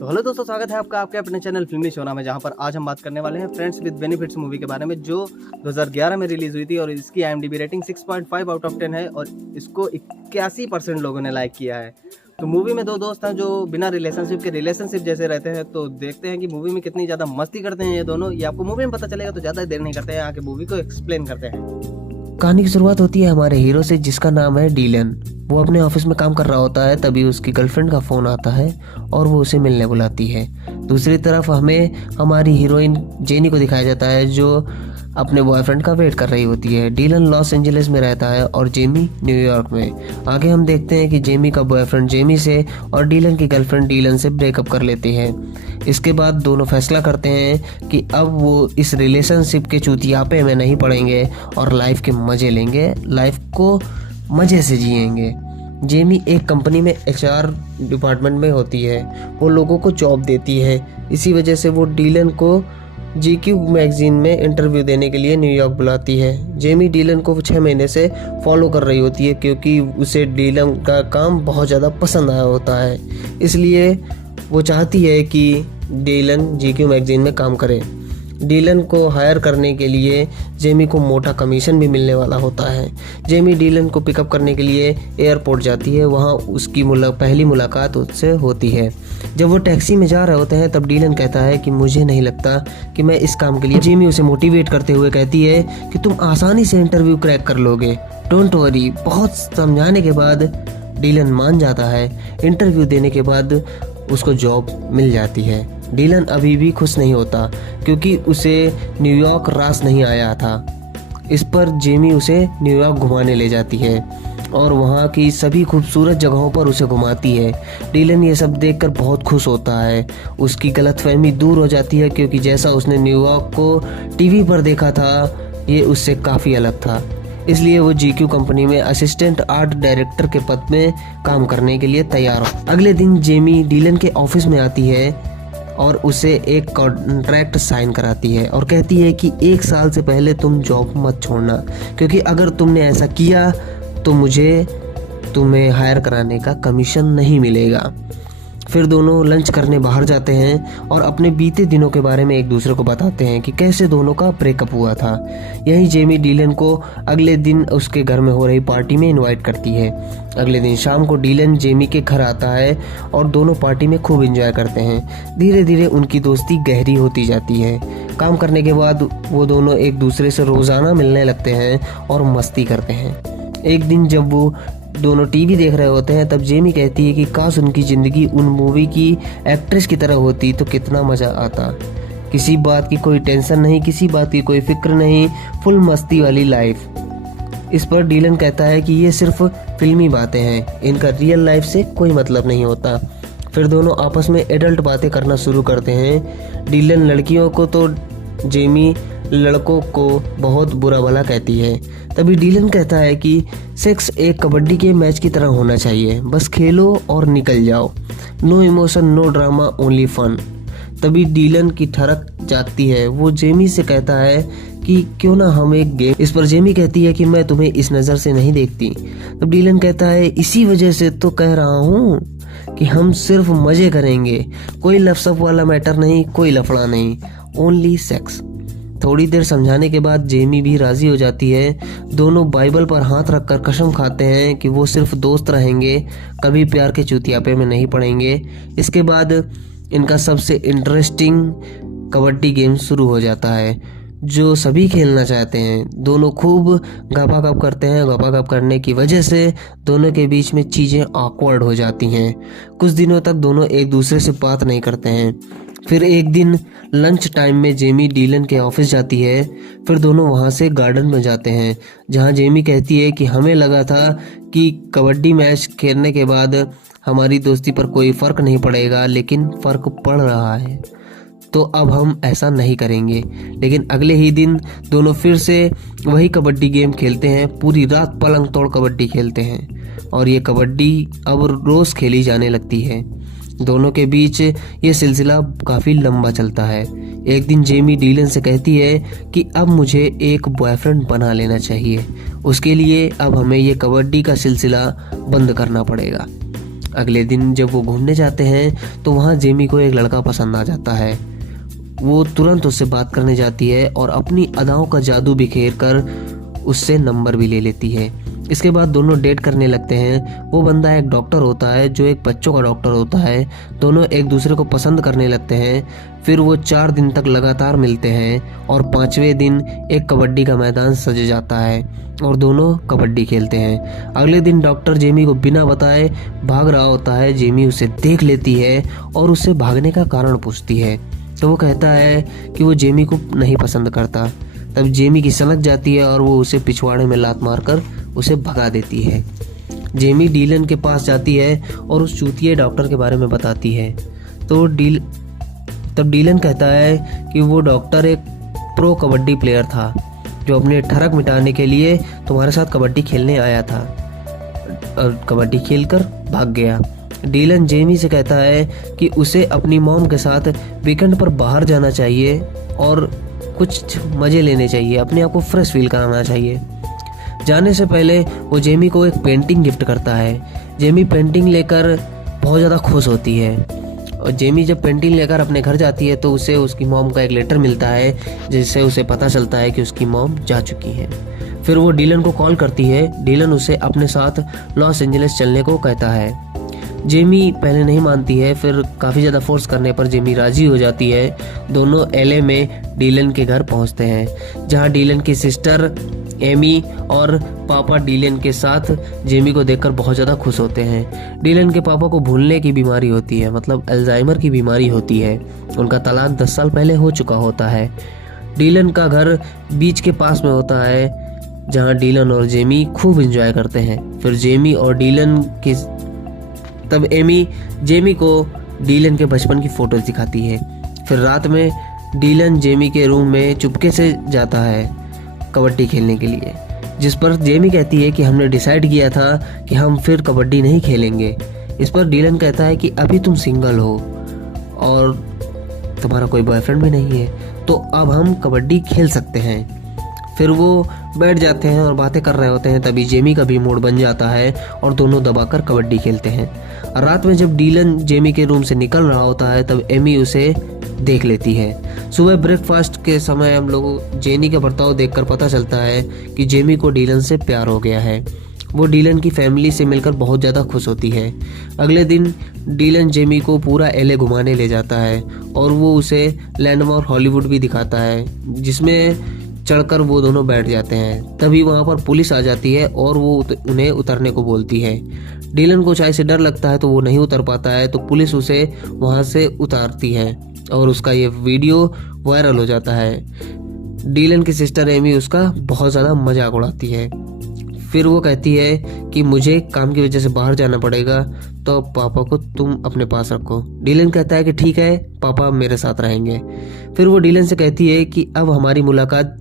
तो हेलो दोस्तों, स्वागत है आपका आपके अपने चैनल फिल्मी शोना में, जहां पर आज हम बात करने वाले हैं फ्रेंड्स विद बेनिफिट्स मूवी के बारे में, जो 2011 में रिलीज हुई थी और इसकी IMDb रेटिंग 6.5 आउट ऑफ 10 है और इसको 81% लोगों ने लाइक किया है। तो मूवी में दो दोस्त हैं जो बिना रिलेशनशिप के रिलेशनशिप जैसे रहते हैं। तो देखते हैं कि मूवी में कितनी ज़्यादा मस्ती करते हैं ये दोनों, ये आपको मूवी में पता चलेगा। तो ज़्यादा देर नहीं करते हैं, आके मूवी को एक्सप्लेन करते हैं। कहानी की शुरुआत होती है हमारे हीरो से, जिसका नाम है डीलन। वो अपने ऑफिस में काम कर रहा होता है, तभी उसकी गर्लफ्रेंड का फोन आता है और वो उसे मिलने बुलाती है। दूसरी तरफ हमें हमारी हीरोइन जेनी को दिखाया जाता है, जो अपने बॉयफ्रेंड का वेट कर रही होती है। डीलन लॉस एंजलिस में रहता है और जेमी न्यूयॉर्क में। आगे हम देखते हैं कि जेमी का बॉयफ्रेंड जेमी से और डीलन की गर्लफ्रेंड डीलन से ब्रेकअप कर लेती है। इसके बाद दोनों फैसला करते हैं कि अब वो इस रिलेशनशिप के चूतियापे में नहीं पड़ेंगे और लाइफ के मजे लेंगे, लाइफ को मजे से जिएंगे। जेमी एक कंपनी में HR डिपार्टमेंट में होती है। वो लोगों को जॉब देती है। इसी वजह से वो डीलन को GQ मैगजीन में इंटरव्यू देने के लिए न्यूयॉर्क बुलाती है। जेमी डीलन को 6 महीने से फॉलो कर रही होती है, क्योंकि उसे डीलन का काम बहुत ज़्यादा पसंद आया होता है। इसलिए वो चाहती है कि डीलन GQ मैगजीन में काम करे। डीलन को हायर करने के लिए जेमी को मोटा कमीशन भी मिलने वाला होता है। जेमी डीलन को पिकअप करने के लिए एयरपोर्ट जाती है। वहाँ उसकी पहली मुलाकात उससे होती है। जब वो टैक्सी में जा रहे होते हैं, तब डीलन कहता है कि मुझे नहीं लगता कि मैं इस काम के लिए। जेमी उसे मोटिवेट करते हुए कहती है कि तुम आसानी से इंटरव्यू क्रैक कर लोगे, डोंट वरी। बहुत समझाने के बाद डीलन मान जाता है। इंटरव्यू देने के बाद उसको जॉब मिल जाती है। डीलन अभी भी खुश नहीं होता, क्योंकि उसे न्यूयॉर्क रास नहीं आया था। इस पर जेमी उसे न्यूयॉर्क घुमाने ले जाती है और वहाँ की सभी खूबसूरत जगहों पर उसे घुमाती है। डीलन ये सब देखकर बहुत खुश होता है। उसकी गलतफहमी दूर हो जाती है, क्योंकि जैसा उसने न्यूयॉर्क को टीवी पर देखा था, ये उससे काफ़ी अलग था। इसलिए वो GQ कंपनी में असिस्टेंट आर्ट डायरेक्टर के पद में काम करने के लिए तैयार हो। अगले दिन जेमी डीलन के ऑफिस में आती है और उसे एक कॉन्ट्रैक्ट साइन कराती है और कहती है कि 1 साल से पहले तुम जॉब मत छोड़ना, क्योंकि अगर तुमने ऐसा किया तो मुझे तुम्हें हायर कराने का कमीशन नहीं मिलेगा। फिर दोनों लंच करने बाहर जाते हैं और अपने बीते दिनों के बारे में एक दूसरे को बताते हैं कि कैसे दोनों का ब्रेकअप हुआ था। यही जेमी डीलन को अगले दिन उसके घर में हो रही पार्टी में इनवाइट करती है। अगले दिन शाम को डीलन जेमी के घर आता है और दोनों पार्टी में खूब एंजॉय करते हैं। धीरे धीरे उनकी दोस्ती गहरी होती जाती है। काम करने के बाद वो दोनों एक दूसरे से रोज़ाना मिलने लगते हैं और मस्ती करते हैं। एक दिन जब वो दोनों टीवी देख रहे होते हैं, तब जेमी कहती है कि काश उनकी ज़िंदगी उन मूवी की एक्ट्रेस की तरह होती तो कितना मज़ा आता। किसी बात की कोई टेंशन नहीं, किसी बात की कोई फिक्र नहीं, फुल मस्ती वाली लाइफ। इस पर डीलन कहता है कि ये सिर्फ फिल्मी बातें हैं, इनका रियल लाइफ से कोई मतलब नहीं होता। फिर दोनों आपस में एडल्ट बातें करना शुरू करते हैं। डीलन लड़कियों को तो जेमी लड़कों को बहुत बुरा भला कहती है। तभी डीलन कहता है कि सेक्स एक कबड्डी के मैच की तरह होना चाहिए, बस खेलो और निकल जाओ, no emotion no drama only fun. तभी डीलन की ठरक जागती है। वो जेमी से कहता है कि क्यों ना हम एक गेम। इस पर जेमी कहती है कि मैं तुम्हें इस नज़र से नहीं देखती। तब डीलन कहता है इसी वजह से तो कह रहा हूँ कि हम सिर्फ मजे करेंगे, कोई लफसफ वाला मैटर नहीं, कोई लफड़ा नहीं, ओनली सेक्स। थोड़ी देर समझाने के बाद जेमी भी राजी हो जाती है। दोनों बाइबल पर हाथ रखकर कसम खाते हैं कि वो सिर्फ दोस्त रहेंगे, कभी प्यार के चूतियापे में नहीं पड़ेंगे। इसके बाद इनका सबसे इंटरेस्टिंग कबड्डी गेम शुरू हो जाता है, जो सभी खेलना चाहते हैं। दोनों खूब गपागप करते हैं। गपागप करने की वजह से दोनों के बीच में चीज़ें ऑकवर्ड हो जाती हैं। कुछ दिनों तक दोनों एक दूसरे से बात नहीं करते हैं। फिर एक दिन लंच टाइम में जेमी डीलन के ऑफिस जाती है। फिर दोनों वहाँ से गार्डन में जाते हैं, जहाँ जेमी कहती है कि हमें लगा था कि कबड्डी मैच खेलने के बाद हमारी दोस्ती पर कोई फ़र्क नहीं पड़ेगा, लेकिन फ़र्क पड़ रहा है, तो अब हम ऐसा नहीं करेंगे। लेकिन अगले ही दिन दोनों फिर से वही कबड्डी गेम खेलते हैं। पूरी रात पलंग तोड़ कबड्डी खेलते हैं और ये कबड्डी अब रोज़ खेली जाने लगती है। दोनों के बीच ये सिलसिला काफ़ी लंबा चलता है। एक दिन जेमी डीलन से कहती है कि अब मुझे एक बॉयफ्रेंड बना लेना चाहिए, उसके लिए अब हमें ये कबड्डी का सिलसिला बंद करना पड़ेगा। अगले दिन जब वो घूमने जाते हैं तो वहाँ जेमी को एक लड़का पसंद आ जाता है। वो तुरंत उससे बात करने जाती है और अपनी अदाओं का जादू बिखेर कर उससे नंबर भी ले लेती है। इसके बाद दोनों डेट करने लगते हैं। वो बंदा एक डॉक्टर होता है जो एक बच्चों का डॉक्टर होता है। दोनों एक दूसरे को पसंद करने लगते हैं। फिर वो 4 दिन तक लगातार मिलते हैं और 5वें दिन एक कबड्डी का मैदान सज जाता है और दोनों कबड्डी खेलते हैं। अगले दिन डॉक्टर जेमी को बिना बताए भाग रहा होता है। जेमी उसे देख लेती है और उससे भागने का कारण पूछती है तो वो कहता है कि वो जेमी को नहीं पसंद करता। तब जेमी की सनक जाती है और वो उसे पिछवाड़े में लात मारकर उसे भगा देती है। जेमी डीलन के पास जाती है और उस चूतिए डॉक्टर के बारे में बताती है। तब डीलन कहता है कि वो डॉक्टर एक प्रो कबड्डी प्लेयर था जो अपने ठरक मिटाने के लिए तुम्हारे साथ कबड्डी खेलने आया था और कबड्डी खेलकर भाग गया। डीलन जेमी से कहता है कि उसे अपनी मॉम के साथ वीकेंड पर बाहर जाना चाहिए और कुछ मज़े लेने चाहिए, अपने आप को फ्रेश फील कराना चाहिए। जाने से पहले वो जेमी को एक पेंटिंग गिफ्ट करता है। जेमी पेंटिंग लेकर बहुत ज़्यादा खुश होती है और जेमी जब पेंटिंग लेकर अपने घर जाती है तो उसे उसकी मॉम का एक लेटर मिलता है जिससे उसे पता चलता है कि उसकी मॉम जा चुकी है। फिर वो डीलन को कॉल करती है। डीलन उसे अपने साथ लॉस एंजलिस चलने को कहता है। जेमी पहले नहीं मानती है, फिर काफ़ी ज़्यादा फोर्स करने पर जेमी राज़ी हो जाती है। दोनों एलए में डीलन के घर पहुंचते हैं जहां डीलन की सिस्टर एमी और पापा डीलन के साथ जेमी को देखकर बहुत ज़्यादा खुश होते हैं। डीलन के पापा को भूलने की बीमारी होती है, मतलब अल्जाइमर की बीमारी होती है। उनका तलाक 10 साल पहले हो चुका होता है। डीलन का घर बीच के पास में होता है जहां डीलन और जेमी खूब एंजॉय करते हैं। फिर जेमी और डीलन की तब एमी जेमी को डीलन के बचपन की फोटोज दिखाती है। फिर रात में डीलन जेमी के रूम में चुपके से जाता है कबड्डी खेलने के लिए, जिस पर जेमी कहती है कि हमने डिसाइड किया था कि हम फिर कबड्डी नहीं खेलेंगे। इस पर डीलन कहता है कि अभी तुम सिंगल हो और तुम्हारा कोई बॉयफ्रेंड भी नहीं है, तो अब हम कबड्डी खेल सकते हैं। फिर वो बैठ जाते हैं और बातें कर रहे होते हैं। तभी जेमी का भी मूड बन जाता है और दोनों दबाकर कबड्डी खेलते हैं। और रात में जब डीलन जेमी के रूम से निकल रहा होता है तब एमी उसे देख लेती है। सुबह ब्रेकफास्ट के समय हम लोग जेनी का बर्ताव देखकर पता चलता है कि जेमी को डीलन से प्यार हो गया है। वो डीलन की फैमिली से मिलकर बहुत ज़्यादा खुश होती है। अगले दिन डीलन जेमी को पूरा एलए घुमाने ले जाता है और वो उसे लैंडमार्क हॉलीवुड भी दिखाता है जिसमें चढ़कर वो दोनों बैठ जाते हैं। तभी वहाँ पर पुलिस आ जाती है और वो उन्हें उतरने को बोलती है। डीलन को चाय से डर लगता है तो वो नहीं उतर पाता है, तो पुलिस उसे वहाँ से उतारती है और उसका ये वीडियो वायरल हो जाता है। डीलन की सिस्टर एमी उसका बहुत ज़्यादा मजाक उड़ाती है। फिर वो कहती है कि मुझे काम की वजह से बाहर जाना पड़ेगा, तो पापा को तुम अपने पास रखो। डीलन कहता है कि ठीक है, पापा मेरे साथ रहेंगे। फिर वो डीलन से कहती है कि अब हमारी मुलाकात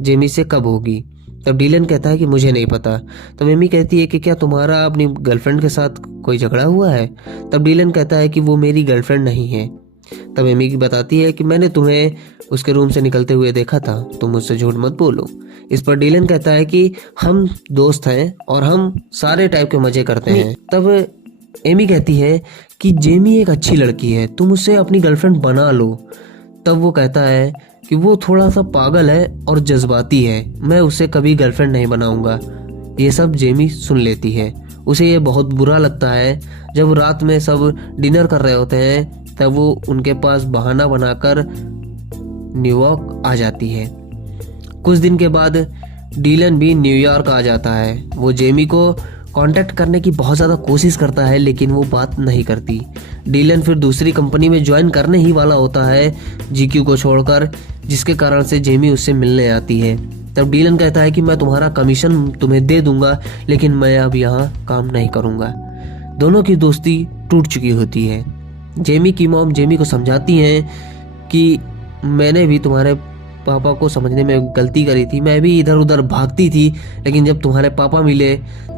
जेमी से कब होगी। तब डीलन कहता है कि मुझे नहीं पता। तब एमी कहती है कि क्या तुम्हारा अपनी गर्लफ्रेंड के साथ कोई झगड़ा हुआ है। तब डीलन कहता है कि वो मेरी गर्लफ्रेंड नहीं है। तब एमी की बताती है कि मैंने तुम्हें उसके रूम से निकलते हुए देखा था, तुम मुझसे झूठ मत बोलो। इस पर डीलन कहता है कि हम दोस्त हैं और हम सारे टाइप के मजे करते हैं। तब एमी कहती है कि जेमी एक अच्छी लड़की है, तुम उसे अपनी गर्लफ्रेंड बना लो। तब वो कहता है कि वो थोड़ा सा पागल है और जज्बाती है, मैं उसे कभी गर्लफ्रेंड नहीं बनाऊंगा। ये सब जेमी सुन लेती है। उसे ये बहुत बुरा लगता है। जब रात में सब डिनर कर रहे होते हैं तब वो उनके पास बहाना बनाकर न्यूयॉर्क आ जाती है। कुछ दिन के बाद डीलन भी न्यूयॉर्क आ जाता है। वो जेमी को कांटेक्ट करने की बहुत ज़्यादा कोशिश करता है लेकिन वो बात नहीं करती। डीलन फिर दूसरी कंपनी में ज्वाइन करने ही वाला होता है जीक्यू को छोड़कर, जिसके कारण से जेमी उससे मिलने आती है। तब डीलन कहता है कि मैं तुम्हारा कमीशन तुम्हें दे दूंगा लेकिन मैं अब यहाँ काम नहीं करूँगा। दोनों की दोस्ती टूट चुकी होती है। जेमी की मॉम जेमी को समझाती हैं कि मैंने भी तुम्हारे पापा को समझने में गलती करी थी, मैं भी इधर उधर भागती थी, लेकिन जब तुम्हारे पापा मिले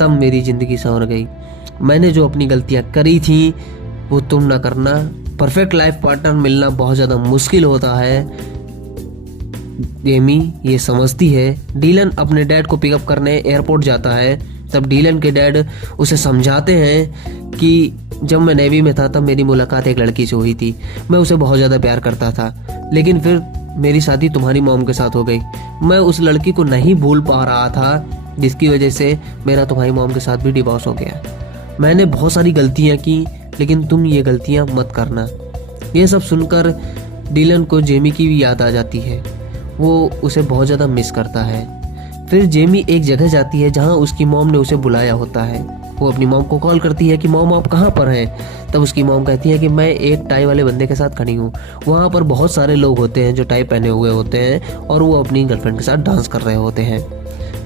तब मेरी ज़िंदगी संवर गई। मैंने जो अपनी गलतियाँ करी थी वो तुम ना करना। परफेक्ट लाइफ पार्टनर मिलना बहुत ज़्यादा मुश्किल होता है। एमी ये समझती है। डीलन अपने डैड को पिकअप करने एयरपोर्ट जाता है तब डीलन के डैड उसे समझाते हैं कि जब मैं नेवी में था तब मेरी मुलाकात एक लड़की से हुई थी, मैं उसे बहुत ज़्यादा प्यार करता था, लेकिन फिर मेरी शादी तुम्हारी मॉम के साथ हो गई। मैं उस लड़की को नहीं भूल पा रहा था, जिसकी वजह से मेरा तुम्हारी मॉम के साथ भी डिवोर्स हो गया। मैंने बहुत सारी गलतियाँ की, लेकिन तुम ये गलतियाँ मत करना। ये सब सुनकर डीलन को जेमी की भी याद आ जाती है, वो उसे बहुत ज़्यादा मिस करता है। फिर जेमी एक जगह जाती है जहाँ उसकी मॉम ने उसे बुलाया होता है। वो अपनी मॉम को कॉल करती है कि मॉम आप कहाँ पर हैं। तब उसकी मॉम कहती है कि मैं एक टाई वाले बंदे के साथ खड़ी हूँ। वहाँ पर बहुत सारे लोग होते हैं जो टाई पहने हुए होते हैं और वो अपनी गर्लफ्रेंड के साथ डांस कर रहे होते हैं।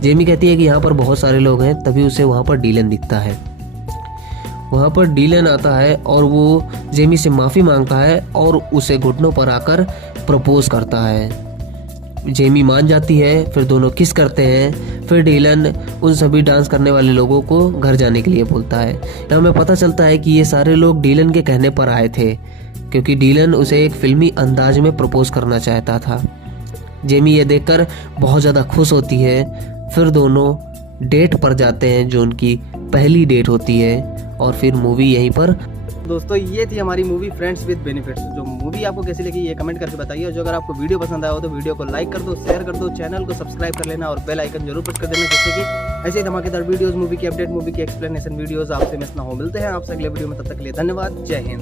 जेमी कहती है कि यहाँ पर बहुत सारे लोग हैं, तभी उसे वहाँ पर डीलन दिखता है। वहाँ पर डीलन आता है और वो जेमी से माफ़ी मांगता है और उसे घुटनों पर आकर प्रपोज करता है। जेमी मान जाती है, फिर दोनों किस करते हैं। फिर डीलन उन सभी डांस करने वाले लोगों को घर जाने के लिए बोलता है। यहाँ हमें पता चलता है कि ये सारे लोग डीलन के कहने पर आए थे, क्योंकि डीलन उसे एक फिल्मी अंदाज में प्रपोज करना चाहता था। जेमी ये देखकर बहुत ज़्यादा खुश होती है। फिर दोनों डेट पर जाते हैं, जो उनकी पहली डेट होती है, और फिर मूवी यहीं पर। दोस्तों ये थी हमारी मूवी फ्रेंड्स विद बेनिफिट्स। जो मूवी आपको कैसी लगी ये कमेंट करके बताइए, और जो अगर आपको वीडियो पसंद आया हो तो वीडियो को लाइक कर दो, शेयर कर दो, चैनल को सब्सक्राइब कर लेना और बेल आइकन जरूर प्रेस कर देना, जिससे कि ऐसे ही धमाकेदार वीडियोस, मूवी की अपडेट, मूवी की एक्सप्लेनेशन वीडियोस आपसे मिस ना हो। मिलते हैं आपसे अगले वीडियो में, तब तक के लिए धन्यवाद। जय हिंद।